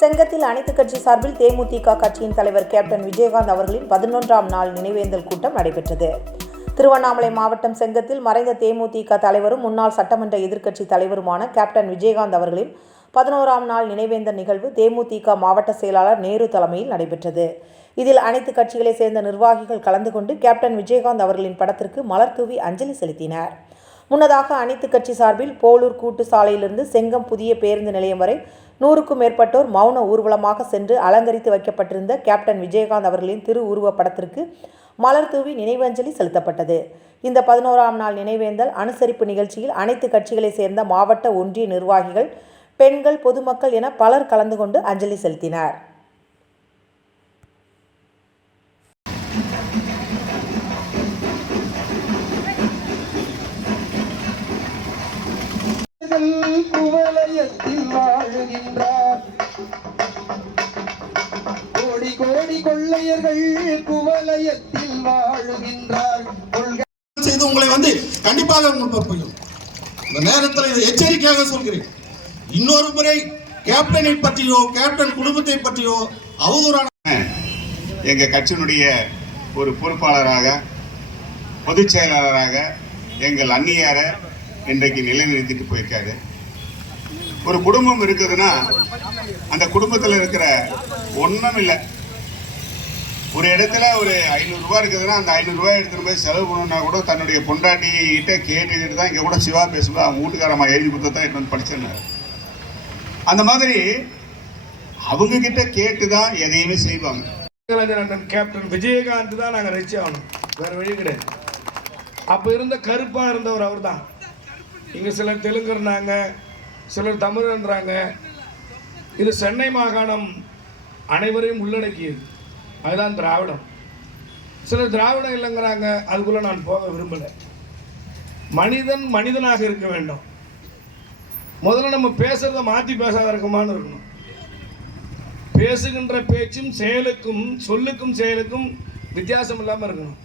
செங்கத்தில் அனைத்துக் கட்சி சார்பில் தேமுதிக கட்சியின் தலைவர் கேப்டன் விஜயகாந்த் அவர்களின் பதினொன்றாம் நாள் நினைவேந்தல் கூட்டம் நடைபெற்றது. திருவண்ணாமலை மாவட்டம் செங்கத்தில் மறைந்த தேமுதிக தலைவரும் முன்னாள் சட்டமன்ற எதிர்க்கட்சி தலைவருமான கேப்டன் விஜயகாந்த் அவர்களின் பதினோராம் நாள் நினைவேந்தல் நிகழ்வு தேமுதிக மாவட்ட செயலாளர் நேரு தலைமையில் நடைபெற்றது. இதில் அனைத்து கட்சிகளைச் சேர்ந்த நிர்வாகிகள் கலந்து கொண்டு கேப்டன் விஜயகாந்த் அவர்களின் படத்திற்கு மலர் தூவி அஞ்சலி செலுத்தினர். முன்னதாக அனைத்து கட்சி சார்பில் போலூர் கூட்டு சாலையிலிருந்து செங்கம் புதிய பேருந்து நிலையம் வரை நூறுக்கும் மேற்பட்டோர் மௌன ஊர்வலமாக சென்று அலங்கரித்து வைக்கப்பட்டிருந்த கேப்டன் விஜயகாந்த் அவர்களின் திரு உருவப்படத்திற்கு மலர் தூவி நினைவஞ்சலி செலுத்தப்பட்டது. இந்த பதினோராம் நாள் நினைவேந்தல் அனுசரிப்பு நிகழ்ச்சியில் அனைத்து கட்சிகளைச் சேர்ந்த மாவட்ட ஒன்றிய நிர்வாகிகள் பெண்கள் பொதுமக்கள் என பலர் கலந்து கொண்டு அஞ்சலி செலுத்தினர். குவலயத்தில் வாழுகின்றார். கோடி கோடி கொள்ளையர்கள் குவலயத்தில் வாழுகின்றார். செய்து உங்களை வந்து கண்டிப்பாக உங்களுக்கு இந்த நேரத்தில் இதை எச்சரிக்கையாக சொல்கிறேன். இன்னொரு முறை கேப்டனை பற்றியோ கேப்டன் குடும்பத்தை பற்றியோ அவதூறான எங்க கட்சியினுடைய ஒரு பொறுப்பாளராக பொதுச் செயலாளராக எங்கள் அந்நியாரை இன்றைக்கு நிலைநிறுத்திட்டு போயிருக்காரு. ஒரு குடும்பம் இருக்குதுன்னா அந்த குடும்பத்தில் இருக்கிற ஒன்றும் இல்லை ஒரு இடத்துல ஒரு ஐநூறுரூவா இருக்குதுன்னா அந்த ஐநூறுரூவா எடுத்துகிட்டு போய் செலவு பண்ணணும்னா கூட தன்னுடைய பொண்டாட்டிகிட்ட கேட்டுக்கிட்டு தான் இங்கே கூட சிவா பேசும்போது அவங்க வீட்டுக்காரம்மா எழுதி கொடுத்து தான் எடுத்து வந்து அந்த மாதிரி அவங்க கிட்ட கேட்டு தான் எதையுமே செய்வாங்க. கலைஞர் அண்ணன் கேப்டன் விஜயகாந்த் தான் நாங்கள் ரசிச்சு ஆகணும். வேறு வழி கிடையாது. அப்போ இருந்த கருப்பாக இருந்தவர் அவர் தான் இங்கே சிலர் தெலுங்குன்றாங்க சிலர் தமிழ்ன்றாங்க இது சென்னை மாகாணம் அனைவரையும் உள்ளடக்கியது. அதுதான் திராவிடம். சிலர் திராவிடம் இல்லைங்கிறாங்க அதுக்குள்ளே நான் போக விரும்பலை. மனிதன் மனிதனாக இருக்க வேண்டும். முதல்ல நம்ம பேசுகிறத மாற்றி பேசாத இருக்குமான்னு இருக்கணும். பேசுகின்ற பேச்சும் செயலுக்கும் சொல்லுக்கும் செயலுக்கும் வித்தியாசம் இல்லாமல் இருக்கணும்.